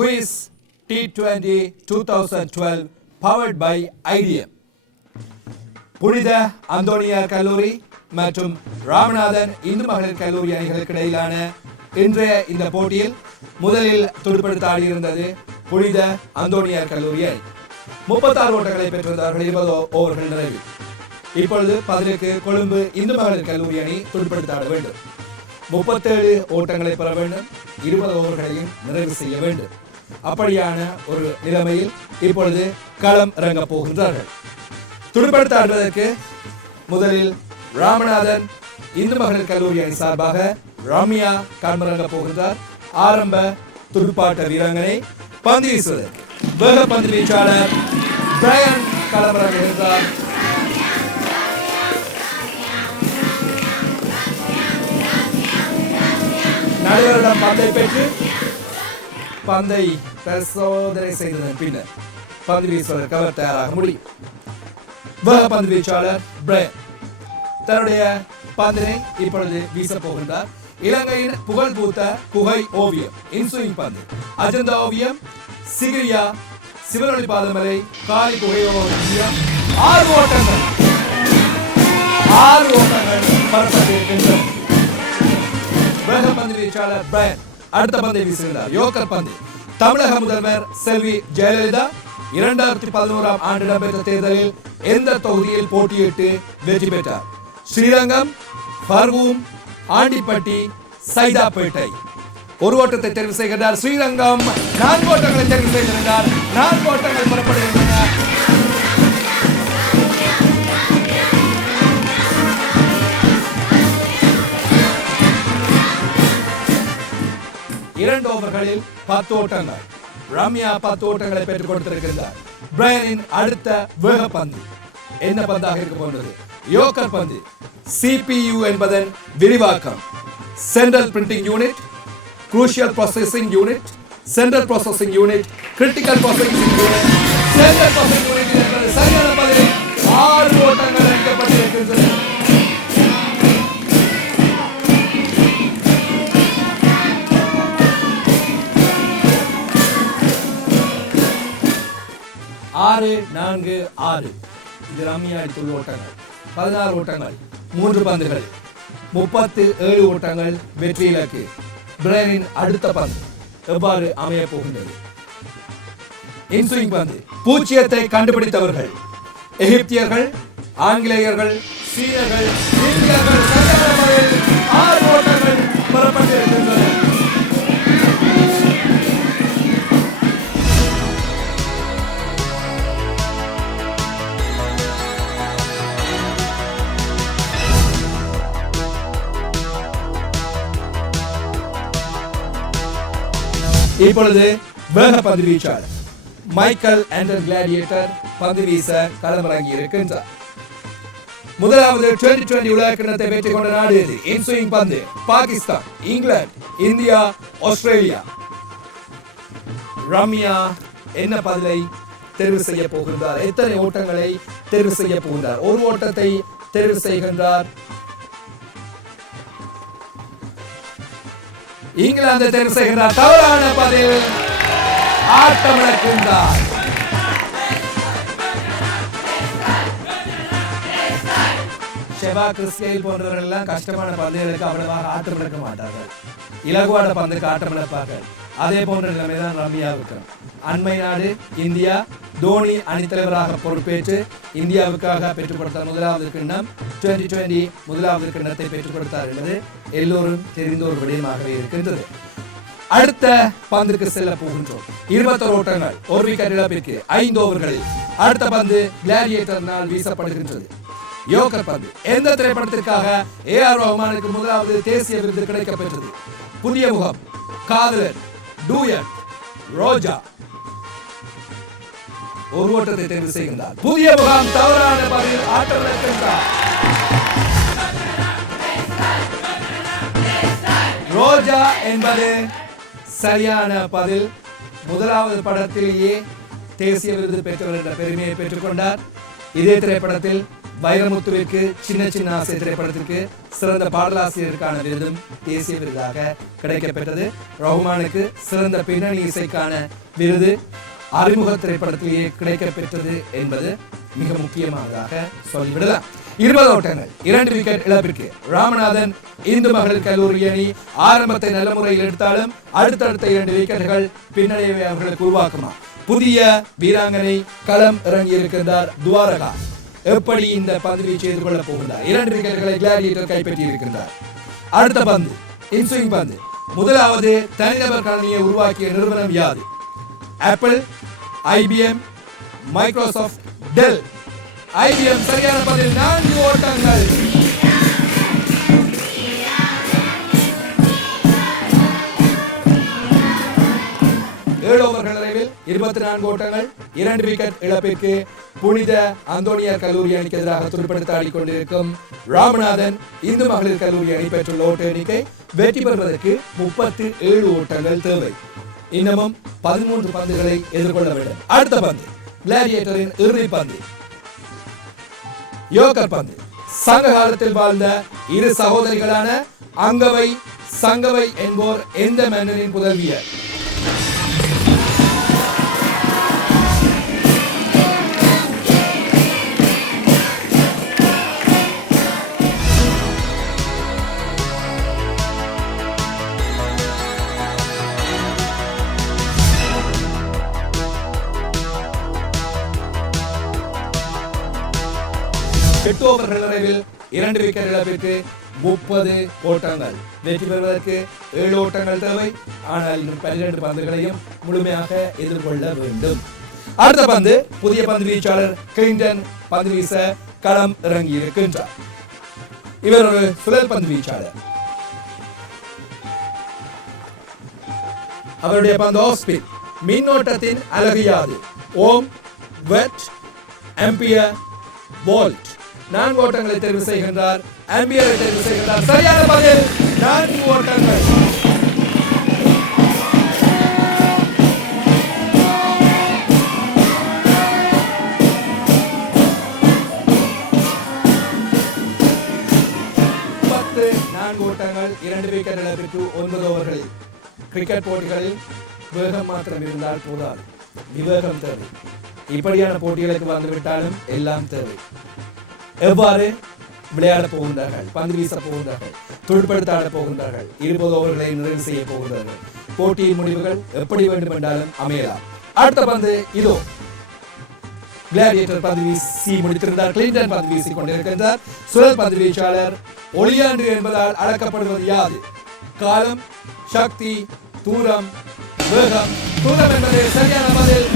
Quiz T20 2012 powered by IDM. புனித அந்தோனியார் கல்லூரி மற்றும் ராமநாதன் இந்து மகளிர் கல்லூரி அணிகளுக்கு இடையிலான இன்றைய இந்த போட்டியில் முதலில் துடுப்படுத்த ஆடியிருந்தது புனித அந்தோனியார் கல்லூரி அணி. 36 ஓட்டங்களை பெற்றிருந்தார்கள் 20 ஓவர்கள் நிறைவில். இப்பொழுது பதிலுக்கு கொழும்பு இந்து மகளிர் கல்லூரி அணி துடுப்படுத்த ஆட வேண்டும். 37 ஓட்டங்களை பெற வேண்டும், 20 ஓவர்களையும் நிறைவு செய்ய வேண்டும். அப்படியான ஒரு நிலைமையில் இப்பொழுது களம் இறங்கப் போகின்றார்கள். துடுப்படுத்த ஆடுவதற்கு முதலில் ராமநாதன் இந்து மகளிர் கல்லூரி அணி சார்பாக ரம்யா களமிறங்கப் போகின்றார். ஆரம்ப துடுப்பாட்ட வீராங்கனை பந்து வீசுவதற்கு வேக பந்து வீச்சாளர் பிரையன் களமிறங்குகின்றார். நடுவரிடம் பந்தை பெற்று பந்தை பரிசோதனை செய்ததன் பின்னர் பந்து வீசுவதற்கு அவர் தயாராக முடியும். வேக பந்து வீச்சாளர் பிரையன் தன்னுடைய பந்தினை இப்பொழுது வீச போகின்றார். இலங்கையின் புகழ் பூத்த குகை ஓவியம் இன்சுயிங் பந்து அஜந்தா ஓவியம் சிகிரியா சிவனொளி பாதமலை காலி குகை ஓவியம் 6 ஓட்டங்கள் பரப்பட்டிருக்கின்றன. வேக பந்து வீச்சாளர் பிரையன் அடுத்த பந்தை வீசுகிறார். யோக்கர் பந்து தமிழக முதல்வர் செல்வி ஜெயலலிதா 2011 ஆண்டு இடம்பெற்ற தேர்தலில் எந்த தொகுதியில் போட்டியிட்டு வெற்றி பெற்றார்? ஸ்ரீரங்கம், பர்வூம், ஆண்டிப்பட்டி, சைதாப்பேட்டை. ஒரு ஓட்டத்தை தெரிவு செய்கிறார் ஸ்ரீரங்கம். 4 ஓட்டங்களை தெரிவு செய்திருந்தார். 4 ஓட்டங்கள் புறப்படுகின்றன. இரண்டு ஓவர்களில் 10 ஓட்டங்கள். ரம்யா 10 ஓட்டங்களை பெற்றுக் கொடுத்திருக்கிறார். பிரையனின் அடுத்த வேக பந்து என்ன பந்தாக இருக்க போன்றது? யோக்கர் பந்து. CPU என்பதன் விரிவாக்கம் central printing unit, crucial processing unit, central processing unit, critical processing unit, central processing unit என்பது சரியான பதில். 6 ஓட்டங்கள் அளிக்கப்பட்டிருக்கின்றன. ஆறு 4 6 இது ரம்யா அடித்துள்ள ஓட்டங்கள். 16 ஓட்டங்கள் 3 பந்துகள் 37 ஓட்டங்கள் வெற்றி இலக்கு. பிரையனின் அடுத்த பந்து எவ்வாறு அமைய போகின்றது? இன்சுயிங் பந்து. பூச்சியத்தை கண்டுபிடித்தவர்கள் எகிப்தியர்கள், ஆங்கிலேயர்கள், சீனர்கள், இந்தியர்கள். 6 ஓட்டங்கள் பெறப்பட்டிருக்கின்றன. இப்பொழுது வேக பந்து வீச்சாளர் மைக்கேல் ஆண்டர் கிளாடியேட்டர் பந்து வீச களமிறங்கி இருக்கின்றார். முதலாவது 2020 உலக கிண்ணத்தை வெற்றி கொண்ட நாடு இது. இன்சுயிங் பந்து பாகிஸ்தான், இங்கிலாந்து, இந்தியா, ஆஸ்திரேலியா. ரம்யா என்ன பதிலை தெரிவு செய்ய போகின்றார்? எத்தனை ஓட்டங்களை தெரிவு செய்ய போகின்றார்? ஒரு ஓட்டத்தை தெரிவு செய்கின்றார். இங்கிலாந்து தெரிவு செய்கிறார். தவறான பதில். ஆட்டமிழக்கின்றார். ஷெபா கிறிஸ்கேல் போன்றவர்கள் எல்லாம் கஷ்டமான பந்துகளுக்கு அவ்வளவாக ஆட்டமிழக்க மாட்டார்கள். இலகுவான பந்துக்கு ஆட்டமிழப்பார்கள். அதே போன்ற நிலைமைதான் ரம்யாவுக்கு. அண்மை நாடு இந்தியா. தோனி அணித்தலைவராக பொறுப்பேற்று இந்தியாவுக்காக பெற்றுக் கொடுத்த முதலாவது கிண்ணம் 2020 முதலாவது கிண்ணத்தை பெற்றுக் கொடுத்தார் என்பது எல்லோரும் தெரிந்த ஒரு விடயமாகவே இருக்கின்றது. அடுத்த பந்திற்கு செல்ல போகின்றோம். 21 ஓட்டங்கள், ஒரு விக்கெட் இழப்பிற்கு 5 ஓவர்களில். அடுத்த பந்து கிளாடியேட்டர்னால் வீசப்படுகின்றது. யோக்கர் பந்து. எந்த திரைப்படத்திற்காக AR ரஹ்மானுக்கு முதலாவது தேசிய விருது கிடைக்கப் பெற்றது? புதிய முகம், காதலர், டூயட், ரோஜா. ஒரு ஓட்டத்தை தேர்வு செய்கின்றார். புதிய முகம். தவறான பதில். ஆட்டமிழக்கின்றார். ரோஜா என்பது சரியான பதில். முதலாவது படத்திலேயே தேசிய விருது பெற்றவர் என்ற பெருமையை பெற்றுக் கொண்டார். இதே திரைப்படத்தில் வைரமுத்துவிற்கு சின்ன சின்ன ஆசை திரைப்படத்திற்கு சிறந்த பாடலாசிரியருக்கான விருதும் தேசிய விருதாக கிடைக்கப்பெற்றது. ரஹ்மானுக்கு சிறந்த பின்னணி இசைக்கான விருது அறிமுக திரைப்படத்திலேயே கிடைக்கப்பெற்றது என்பது மிக முக்கியமானதாக சொல்லிவிடலாம். 20 ஓட்டங்கள் 2 விக்கெட் இழப்பிற்கு ராமநாதன் இந்து மகளிர் கல்லூரி அணி ஆரம்பத்தை நல்ல முறையில் எடுத்தாலும் அடுத்தடுத்த 2 விக்கெட்டுகள் பின்னடைவை அவர்களுக்கு உருவாக்குமா. புதிய வீராங்கனை களம் இறங்கி இருக்கின்றார் துவாரகா. எப்படி இந்த பந்து வீச்சு எதிர்கொள்ள போகின்றார்? 2 விக்கெட்டுகளை கிளாடியேட்டர் கைப்பற்றி இருக்கின்றார். அடுத்த பந்து இன்ஸ்விங் பந்து. முதலாவது தனிநபர் கணினியை உருவாக்கிய நிறுவனம் யாது? Apple, IBM, Microsoft, Dell. IBM சரியான பதில் 4 ஓட்டங்கள். 7 ஓவர்கள் நிறைவில் 24 ஓட்டங்கள் 2 விக்கெட் இழப்பிற்கு புனித அந்தோனியார் கல்லூரி அணிக்கு எதிராக துடுப்படுத்த ஆடிக்கொண்டிருக்கும் ராமநாதன் இந்து மகளிர் கல்லூரி அணி பெற்றுள்ள ஓட்ட எண்ணிக்கை வெற்றி பெறுவதற்கு 37 ஓட்டங்கள் தேவை. இன்னமும் 13 பந்துகளை எதிர்கொள்ள வேண்டும். அடுத்த பந்து கிளாடியேட்டரின் இறுதி பந்து யோக்கர் பந்து. சங்க காலத்தில் வாழ்ந்த இரு சகோதரிகளான அங்கவை சங்கவை என்போர் எந்த மன்னனின் புதல்வியர்? எட்டு ஓவர்கள் நிறைவில் 2 விக்கெட் இழப்பிற்கு 30 ஓட்டங்கள். வெற்றி பெறுவதற்கு 7 ஓட்டங்கள் தேவை. ஆனால் இன்னும் 12 பந்துகளையும் முழுமையாக எதிர்கொள்ள வேண்டும். அடுத்த பந்து புதிய பந்து வீச்சாளர் கிளின்டன் பந்து வீச களம் இறங்கி இருக்கின்றார். இவர் ஒரு சுழல் பந்து வீச்சாளர். அவருடைய பந்து ஆஃப் ஸ்பின். மின்னோட்டத்தின் அலகு யாது? ஓம், வெட், ஆம்பியர், வோல்ட். 4 ஓட்டங்களை தேர்வு செய்கின்றார். ஆம்பியரை தேர்வு செய்கின்றார். சரியான பதில் 4 ஓட்டங்கள். ஓட்டங்கள் 2 விக்கெட் இழப்பிற்கு 9 ஓவர்களில். கிரிக்கெட் போட்டிகளில் வேகம் மாத்திரம் இருந்தால் போதாது, விவேகம் தேவை. இப்படியான போட்டிகளுக்கு வந்துவிட்டாலும் எல்லாம் தேவை. எவ்வாறு விளையாட போகின்றார்கள், பந்து வீச போகின்றார்கள், துடுப்படுத்த ஆட போகின்றார்கள், 20 ஓவர்களை நிறைவு செய்ய போகின்றார்கள். போட்டியின் முடிவுகள் எப்படி வேண்டும் என்றாலும் அமையலாம். அடுத்த பந்து இதோ. கிளாடியேட்டர் பந்து வீசி முடித்திருந்தார். கிளின்டன் பந்து வீசிக் கொண்டிருக்கின்றார். சுழல் பந்து வீச்சாளர். ஒளியாண்டு என்பதால் அழைக்கப்படுவது யாது? காலம், சக்தி, தூரம், வேகம். தூரம் என்பது சரியான பதில்.